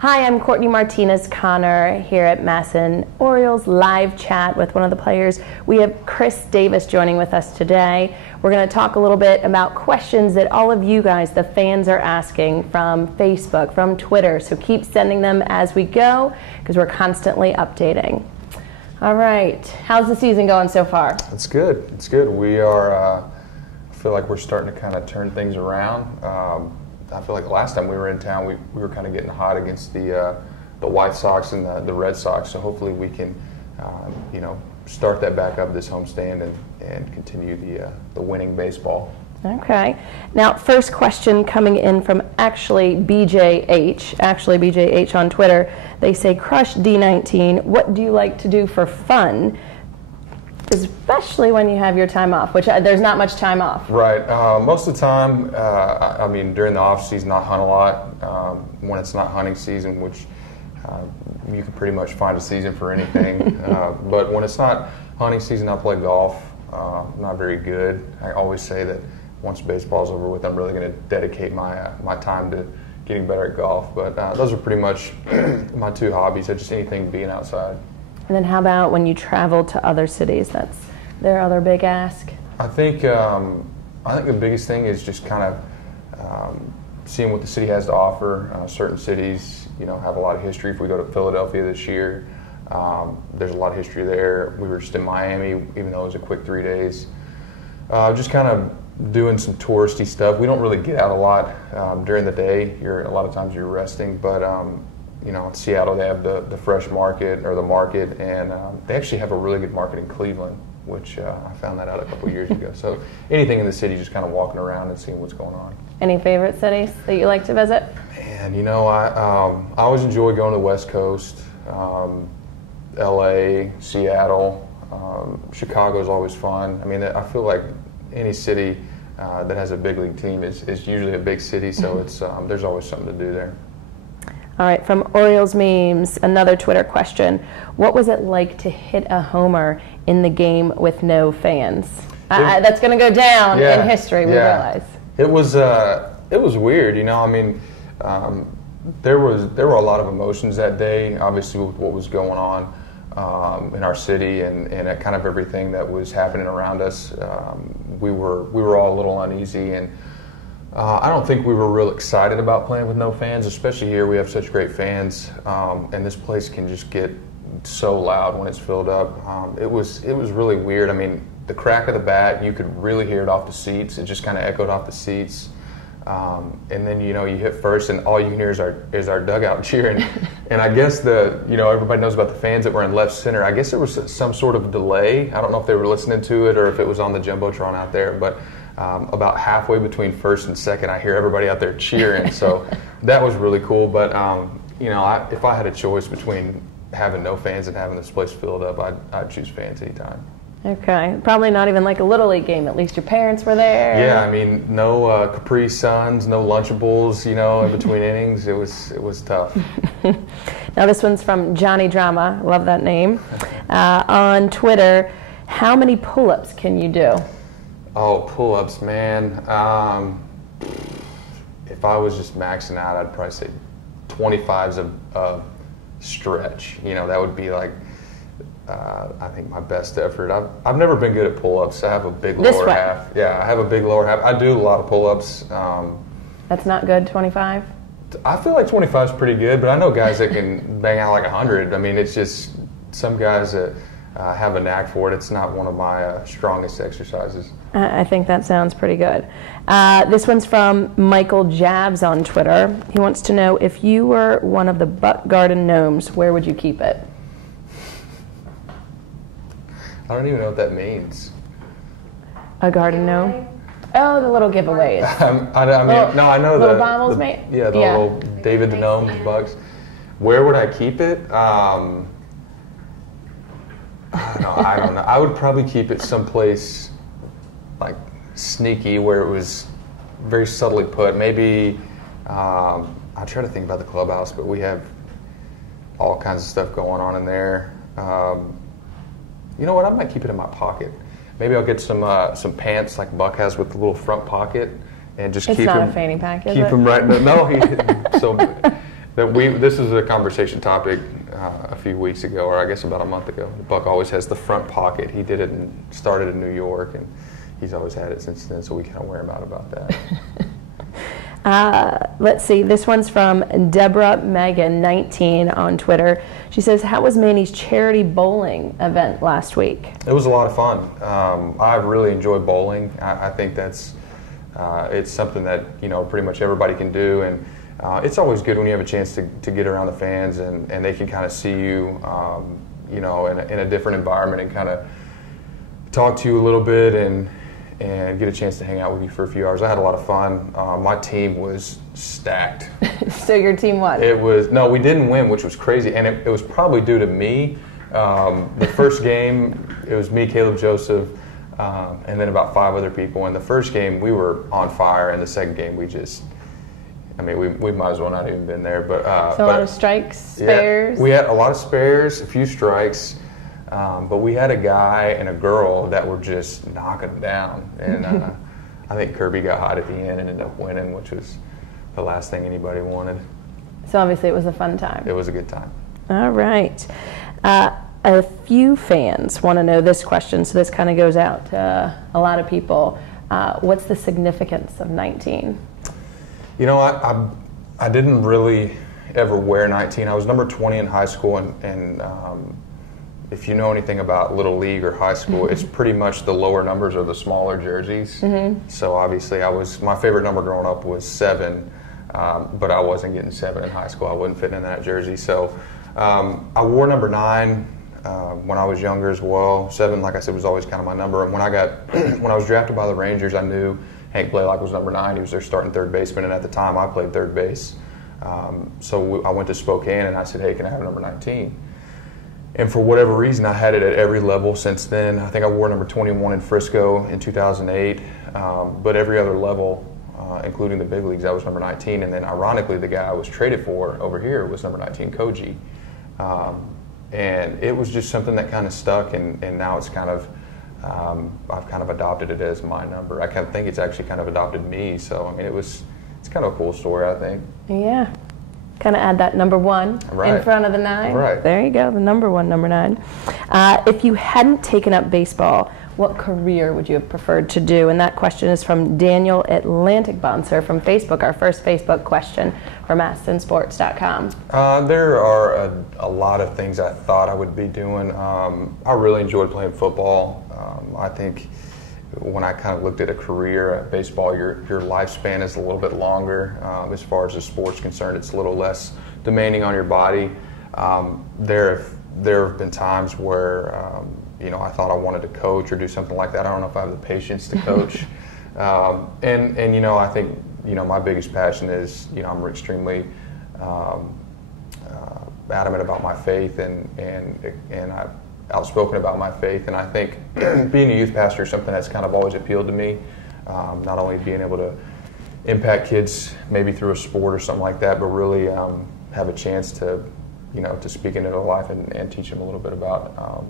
Hi, I'm Courtney Martinez-Connor here at Masson Orioles live chat with one of the players. We have Chris Davis joining with us today. We're going to talk a little bit about questions that all of you guys, the fans, are asking from Facebook, from Twitter. So keep sending them as we go because we're constantly updating. All right, how's the season going so far? It's good. It's good. We are. I feel like we're starting to kind of turn things around. I feel like the last time we were in town, we were kind of getting hot against the White Sox and the Red Sox. So hopefully we can, start that back up this homestand and continue the winning baseball. Okay. Now, first question coming in from actually BJH on Twitter. They say, Crush D19, what do you like to do for fun? Especially when you have your time off, which there's not much time off. Right. Most of the time, during the off season, I hunt a lot. When it's not hunting season, which you can pretty much find a season for anything. But when it's not hunting season, I play golf. I'm not very good. I always say that once baseball's over with, I'm really going to dedicate my time to getting better at golf. But those are pretty much my two hobbies. Just anything being outside. And then how about when you travel to other cities? That's their other big ask. I think the biggest thing is just kind of seeing what the city has to offer. Certain cities, have a lot of history. If we go to Philadelphia this year, there's a lot of history there. We were just in Miami, even though it was a quick 3 days. Just kind of doing some touristy stuff. We don't really get out a lot during the day. A lot of times you're resting, but in Seattle they have the fresh market or the market, and they actually have a really good market in Cleveland, which I found that out a couple years ago. So anything in the city, just kind of walking around and seeing what's going on. Any favorite cities that you like to visit? Man, I always enjoy going to the West Coast, L.A., Seattle, Chicago is always fun. I feel like any city that has a big league team is usually a big city, so it's there's always something to do there. All right, from Orioles Memes, another Twitter question. What was it like to hit a homer in the game with no fans? That's going to go down in history, we realize. It was weird, there were a lot of emotions that day, obviously with what was going on in our city and kind of everything that was happening around us. We were all a little uneasy, and I don't think we were real excited about playing with no fans, especially here. We have such great fans, and this place can just get so loud when it's filled up. It was really weird. The crack of the bat, you could really hear it off the seats. It just kind of echoed off the seats. And then you hit first, and all you can hear is our dugout cheering. And I guess everybody knows about the fans that were in left center. I guess there was some sort of delay. I don't know if they were listening to it or if it was on the jumbotron out there, but about halfway between first and second, I hear everybody out there cheering. So that was really cool. But if I had a choice between having no fans and having this place filled up, I'd choose fans anytime. Okay, probably not even like a Little League game. At least your parents were there. Yeah, no Capri Suns, no Lunchables, in between innings. It was tough. Now this one's from Johnny Drama. Love that name. On Twitter, how many pull-ups can you do? Oh, pull-ups, man. If I was just maxing out, I'd probably say 25's a stretch. That would be like, I think my best effort. I've never been good at pull-ups. I have a big lower half. Yeah, I have a big lower half. I do a lot of pull-ups. That's not good, 25? I feel like 25 is pretty good, but I know guys that can bang out like 100. It's just some guys that have a knack for it. It's not one of my strongest exercises. I think that sounds pretty good. This one's from Michael Jabs on Twitter. He wants to know, if you were one of the Butt Garden gnomes, where would you keep it? I don't even know what that means. A garden gnome? Oh, the little giveaways. No, I know little bottles, mate. Yeah, the little David the Gnome bugs. Where would I keep it? I don't know. I would probably keep it someplace like sneaky, where it was very subtly put. Maybe I try to think about the clubhouse, but we have all kinds of stuff going on in there. You know what? I might keep it in my pocket. Maybe I'll get some pants like Buck has with the little front pocket, and just keep him. It's not a fanny pack, is it? Keep him right. No, This is a conversation topic a few weeks ago, or I guess about a month ago. Buck always has the front pocket. He did it and started in New York, and he's always had it since then, so we kind of wear him out about that. Let's see. This one's from Deborah Megan 19 on Twitter. She says, "How was Manny's charity bowling event last week?" It was a lot of fun. I really enjoy bowling. I think that's it's something that pretty much everybody can do, and it's always good when you have a chance to get around the fans and they can kind of see you, in a different environment and kind of talk to you a little bit and get a chance to hang out with you for a few hours. I had a lot of fun. My team was stacked. So your team won? No, we didn't win, which was crazy, and it was probably due to me. The first game, it was me, Caleb Joseph, and then about 5 other people. In the first game, we were on fire, and the second game, we might as well not even been there. But a lot of strikes, spares? Yeah, we had a lot of spares, a few strikes, but we had a guy and a girl that were just knocking them down. And I think Kirby got hot at the end and ended up winning, which was the last thing anybody wanted. So obviously it was a fun time. It was a good time. All right. A few fans want to know this question, so this kind of goes out to a lot of people. What's the significance of 19? I didn't really ever wear 19. I was number 20 in high school, and if you know anything about Little League or high school, it's pretty much the lower numbers are the smaller jerseys. Mm-hmm. So obviously my favorite number growing up was 7, but I wasn't getting 7 in high school. I wasn't fitting in that jersey. So I wore number 9 when I was younger as well. 7, like I said, was always kind of my number. And when I was drafted by the Rangers, I knew Hank Blaylock was number 9. He was their starting third baseman, and at the time I played third base. So I went to Spokane and I said, "Hey, can I have number 19?" And for whatever reason, I had it at every level since then. I think I wore number 21 in Frisco in 2008, but every other level, including the big leagues, I was number 19. And then ironically, the guy I was traded for over here was number 19, Koji. And it was just something that kind of stuck, and now it's kind of, I've kind of adopted it as my number. I kind of think it's actually kind of adopted me. So, it's kind of a cool story, I think. Yeah. Kind of add that number 1 in front of the 9. Right. There you go, the number 1, number 9. If you hadn't taken up baseball, what career would you have preferred to do? And that question is from Daniel Atlantic Bonser from Facebook, our first Facebook question from AstonSports.com. There are a lot of things I thought I would be doing. I really enjoyed playing football. I think when I kind of looked at a career at baseball, your lifespan is a little bit longer. As far as the sport's concerned, it's a little less demanding on your body. There have been times where I thought I wanted to coach or do something like that. I don't know if I have the patience to coach. And I think my biggest passion is I'm extremely adamant about my faith and I've outspoken about my faith, and I think being a youth pastor is something that's kind of always appealed to me. Not only being able to impact kids maybe through a sport or something like that, but really have a chance to speak into their life and teach them a little bit about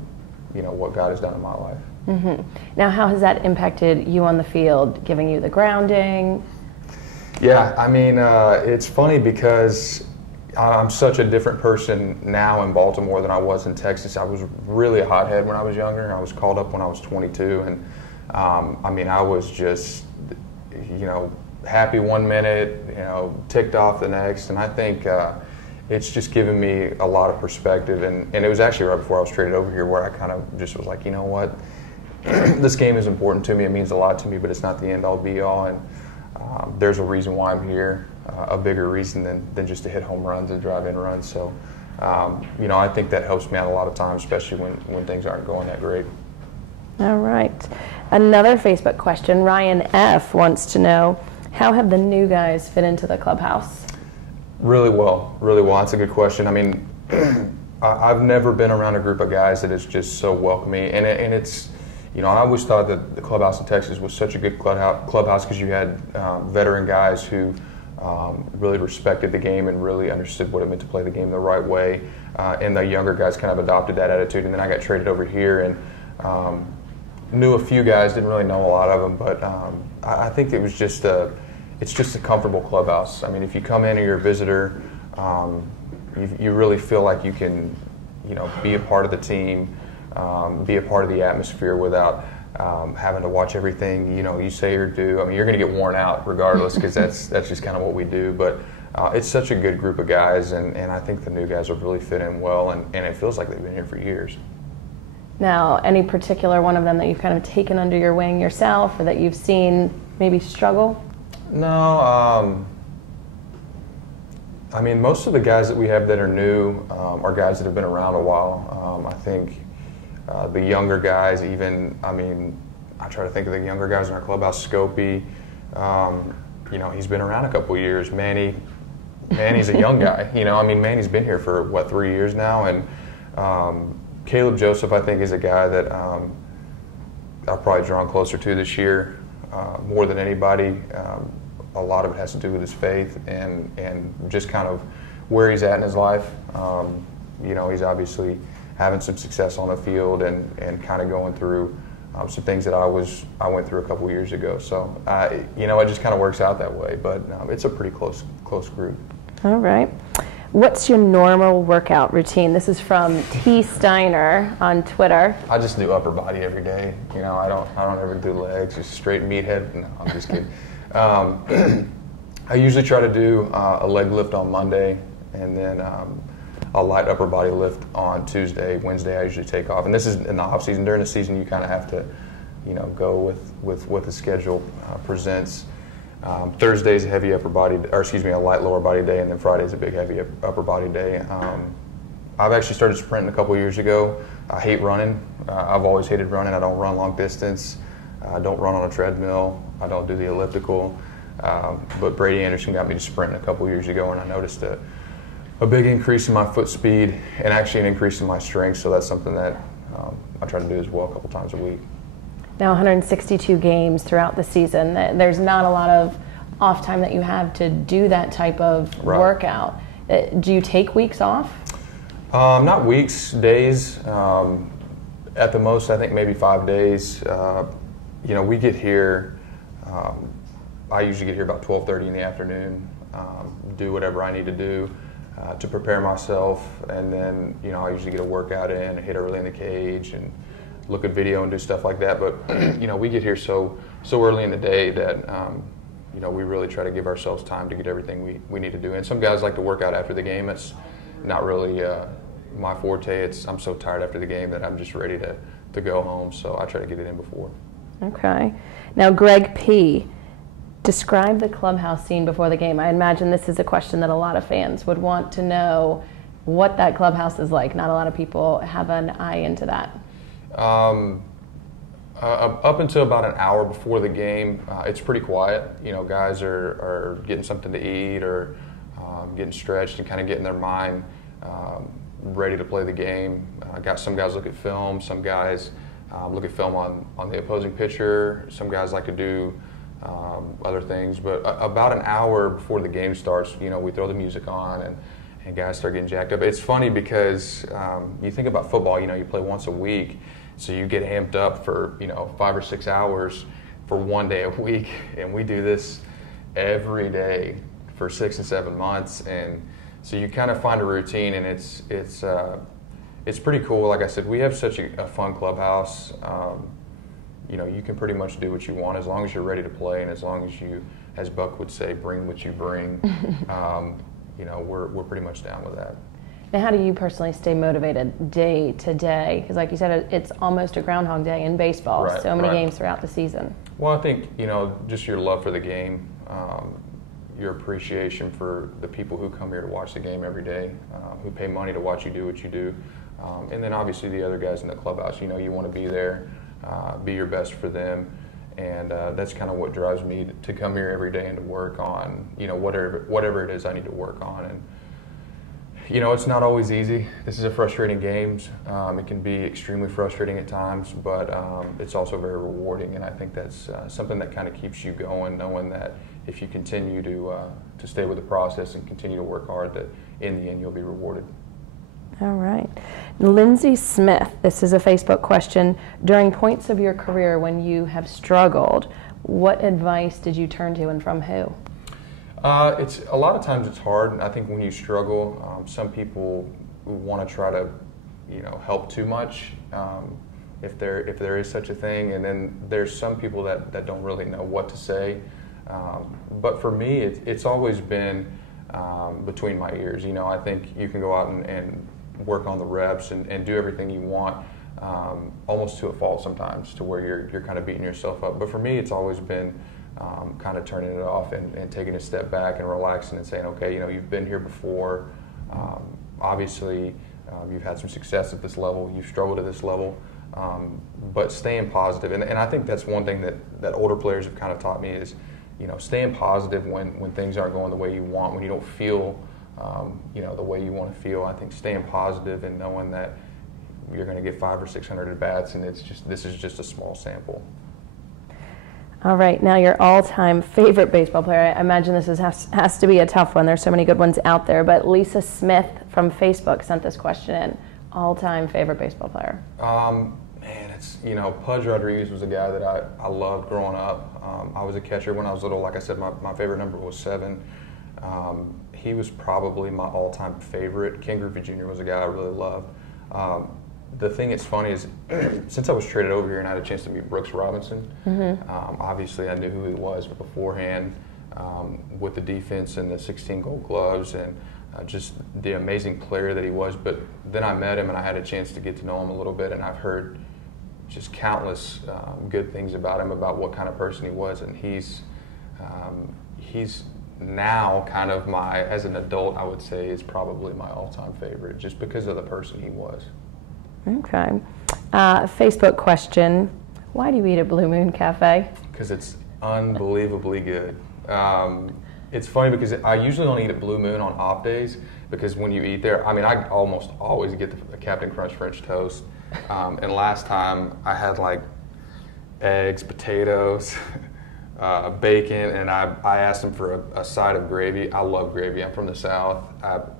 what God has done in my life. Mm-hmm. Now, how has that impacted you on the field, giving you the grounding? Yeah, it's funny because I'm such a different person now in Baltimore than I was in Texas. I was really a hothead when I was younger. I was called up when I was 22, and I was just, happy one minute, ticked off the next, and I think it's just given me a lot of perspective. And it was actually right before I was traded over here where I kind of just was like, you know what, this game is important to me. It means a lot to me, but it's not the end-all, be-all. And there's a reason why I'm here. A bigger reason than just to hit home runs and drive in runs. So, I think that helps me out a lot of times, especially when things aren't going that great. All right. Another Facebook question. Ryan F. wants to know, how have the new guys fit into the clubhouse? Really well. That's a good question. I've never been around a group of guys that is just so welcoming, and it's, I always thought that the clubhouse in Texas was such a good clubhouse because you had veteran guys who really respected the game and really understood what it meant to play the game the right way. And the younger guys kind of adopted that attitude. And then I got traded over here and knew a few guys, didn't really know a lot of them, but I think it's just a comfortable clubhouse. If you come in and you're a visitor, you really feel like you can, be a part of the team, be a part of the atmosphere without having to watch everything, you say or do. I mean, you're going to get worn out regardless because that's just kind of what we do. But it's such a good group of guys, and I think the new guys will really fit in well, and it feels like they've been here for years. Now, any particular one of them that you've kind of taken under your wing yourself or that you've seen maybe struggle? No, I mean, most of the guys that we have that are new are guys that have been around a while. I think the younger guys, even, I try to think of the younger guys in our clubhouse. Scopey, he's been around a couple of years. Manny's a young guy. Manny's been here for, 3 years now. And Caleb Joseph, I think, is a guy that I've probably drawn closer to this year more than anybody. A lot of it has to do with his faith and just kind of where he's at in his life. He's obviously having some success on the field and kind of going through some things that I went through a couple years ago. So, it just kind of works out that way. But it's a pretty close group. All right. What's your normal workout routine? This is from T. Steiner on Twitter. I just do upper body every day. I don't ever do legs. Just straight meathead. No, I'm just kidding. I usually try to do a leg lift on Monday, and then a light upper body lift on Tuesday. Wednesday I usually take off, and this is in the off season. During the season, you kind of have to, go with what the schedule presents. Thursday's a heavy upper body, a light lower body day, and then Friday's a big heavy upper body day. I've actually started sprinting a couple years ago. I hate running. I've always hated running. I don't run long distance. I don't run on a treadmill. I don't do the elliptical. But Brady Anderson got me to sprinting a couple years ago, and I noticed a big increase in my foot speed and actually an increase in my strength. So that's something that I try to do as well a couple times a week. Now 162 games throughout the season. There's not a lot of off time that you have to do that type of workout. Do you take weeks off? Not weeks, days. At the most, I think maybe 5 days. We get here, I usually get here about 12:30 in the afternoon, do whatever I need to do to prepare myself, and then, I usually get a workout in, hit early in the cage, and look at video and do stuff like that. But, we get here so early in the day that, we really try to give ourselves time to get everything we need to do. And some guys like to work out after the game. It's not really my forte. I'm so tired after the game that I'm just ready to go home, so I try to get it in before. Okay. Now, Greg P., describe the clubhouse scene before the game. I imagine this is a question that a lot of fans would want to know what that clubhouse is like. Not a lot of people have an eye into that. Up until about an hour before the game, it's pretty quiet. Guys are getting something to eat or getting stretched and kind of getting their mind ready to play the game. Some guys look at film, some guys look at film on the opposing pitcher. Some guys like to do other things. But about an hour before the game starts, we throw the music on and guys start getting jacked up. It's funny because you think about football, you play once a week, so you get amped up for 5 or 6 hours for 1 day a week, and we do this every day for 6 and 7 months, and so you kind of find a routine, and it's pretty cool. Like I said, we have such a fun clubhouse. You can pretty much do what you want as long as you're ready to play, and as long as you, as Buck would say, bring what you bring. We're pretty much down with that. Now, how do you personally stay motivated day to day? Because like you said, it's almost a Groundhog Day in baseball. Right, so many games throughout the season. Well, I think, just your love for the game, your appreciation for the people who come here to watch the game every day, who pay money to watch you do what you do. And then obviously the other guys in the clubhouse, you want to be there, be your best for them. And that's kind of what drives me to come here every day and to work on, whatever it is I need to work on. And, it's not always easy. This is a frustrating game. It can be extremely frustrating at times, but it's also very rewarding. And I think that's something that kind of keeps you going, knowing that if you continue to stay with the process and continue to work hard, that in the end you'll be rewarded. All right. Lindsay Smith, this is a Facebook question. During points of your career when you have struggled, what advice did you turn to and from who? It's a lot of times it's hard. I think when you struggle, some people want to try to, help too much, if there is such a thing, and then there's some people that don't really know what to say. But for me, it's always been between my ears. I think you can go out and work on the reps and do everything you want, almost to a fault sometimes, to where you're kind of beating yourself up. But for me, it's always been kind of turning it off and taking a step back and relaxing and saying, okay, you've been here before. Obviously, you've had some success at this level. You've struggled at this level. But staying positive, and I think that's one thing that older players have kind of taught me is, staying positive when things aren't going the way you want, when you don't feel, the way you want to feel. I think staying positive and knowing that you're going to get 500 or 600 at bats, and this is just a small sample. All right, now your all-time favorite baseball player. I imagine this has to be a tough one. There's so many good ones out there, but Lisa Smith from Facebook sent this question in. All-time favorite baseball player? Man, it's, Pudge Rodriguez was a guy that I loved growing up. I was a catcher when I was little. Like I said, my favorite number was 7. He was probably my all-time favorite. Ken Griffey Jr. was a guy I really loved. The thing that's funny is, since I was traded over here and I had a chance to meet Brooks Robinson, obviously I knew who he was beforehand, with the defense and the 16 Gold Gloves and just the amazing player that he was. But then I met him and I had a chance to get to know him a little bit, and I've heard just countless good things about him, about what kind of person he was, and he's now kind of as an adult, I would say, is probably my all-time favorite, just because of the person he was. Okay. Facebook question, why do you eat at Blue Moon Cafe? Because it's unbelievably good. It's funny because I usually only eat at Blue Moon on off days, because when you eat there, I almost always get the Captain Crunch French toast. And last time I had like eggs, potatoes, bacon, and I asked him for a side of gravy. I love gravy. I'm from the South.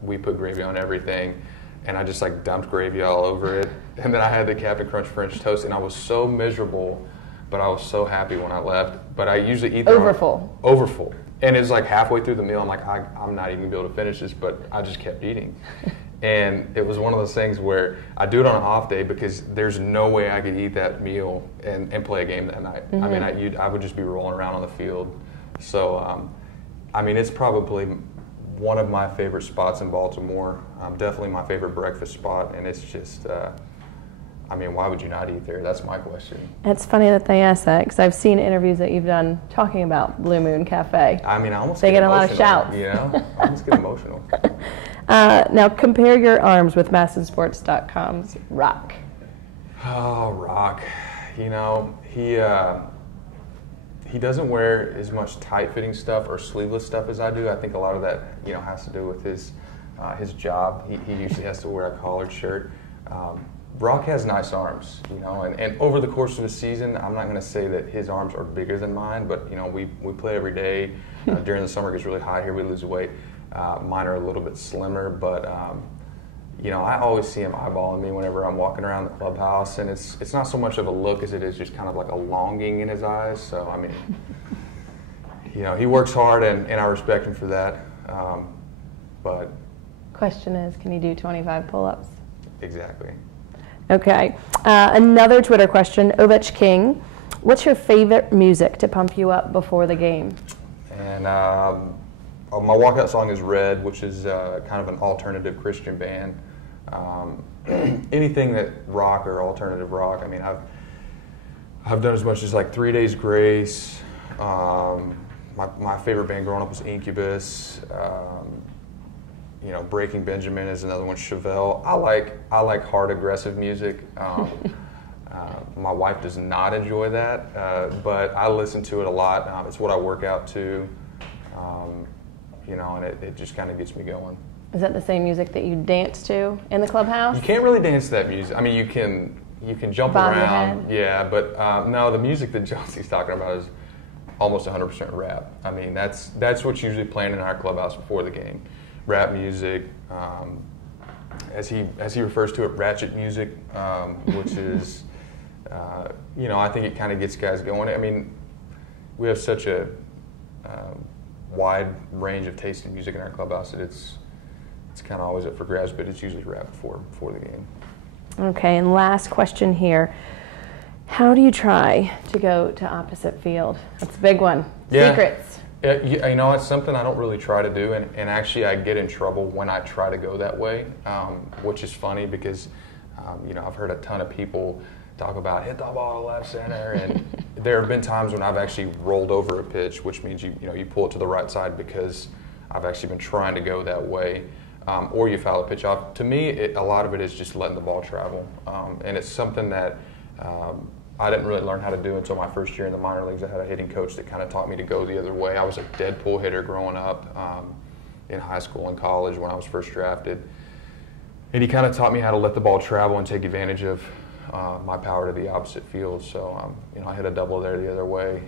We put gravy on everything. And I just like dumped gravy all over it. And then I had the Captain Crunch French toast, and I was so miserable, but I was so happy when I left. But I usually eat there overfull. And it's like halfway through the meal, I'm like, I'm not even gonna be able to finish this, but I just kept eating. And it was one of those things where I do it on an off day because there's no way I could eat that meal and play a game that night. I would just be rolling around on the field. So, it's probably one of my favorite spots in Baltimore. Definitely my favorite breakfast spot, and it's just, why would you not eat there? That's my question. It's funny that they ask that, because I've seen interviews that you've done talking about Blue Moon Cafe. I almost they get a lot of shouts. I almost get emotional. Now compare your arms with MASSonSports.com's Rock. Oh, Rock. He doesn't wear as much tight-fitting stuff or sleeveless stuff as I do. I think a lot of that, has to do with his job. He usually has to wear a collared shirt. Brock has nice arms, and over the course of the season, I'm not going to say that his arms are bigger than mine, but we play every day. During the summer, it gets really hot here. We lose weight. Mine are a little bit slimmer, but I always see him eyeballing me whenever I'm walking around the clubhouse, and it's not so much of a look as it is just kind of like a longing in his eyes. So he works hard, and I respect him for that. But question is, can you do 25 pull-ups? Exactly. Okay. Another Twitter question, Ovech King. What's your favorite music to pump you up before the game? And my walkout song is Red, which is kind of an alternative Christian band. Anything that rock or alternative rock. I've done as much as like 3 Days Grace. My favorite band growing up was Incubus. Breaking Benjamin is another one. Chevelle. I like hard, aggressive music. My wife does not enjoy that, but I listen to it a lot. It's what I work out to, and it just kind of gets me going. Is that the same music that you dance to in the clubhouse? You can't really dance to that music. You can jump Bob around, yeah, but no, the music that Josie's talking about is almost 100% rap. That's what's usually playing in our clubhouse before the game. Rap music, as he refers to it, ratchet music, which is, I think it kind of gets guys going. We have such a wide range of taste in music in our clubhouse that it's kind of always up for grabs, but it's usually right before the game. Okay, and last question here. How do you try to go to opposite field? That's a big one. Yeah. Secrets. Yeah, you know, it's something I don't really try to do, and actually I get in trouble when I try to go that way, which is funny because, you know, I've heard a ton of people talk about hit the ball to left center, and there have been times when I've actually rolled over a pitch, which means you pull it to the right side because I've actually been trying to go that way. Or you foul a pitch off. To me, a lot of it is just letting the ball travel. And it's something that I didn't really learn how to do until my first year in the minor leagues. I had a hitting coach that kind of taught me to go the other way. I was a dead pull hitter growing up in high school and college when I was first drafted. And he kind of taught me how to let the ball travel and take advantage of my power to the opposite field. So, you know, I hit a double there the other way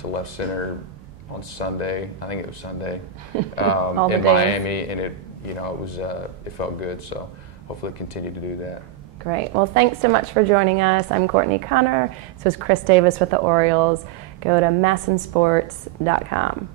to left center on Sunday. I think it was Sunday in Miami, and it was it felt good. So hopefully continue to do that. Great. Well, thanks so much for joining us. I'm Courtney Connor. This was Chris Davis with the Orioles. Go to massonsports.com.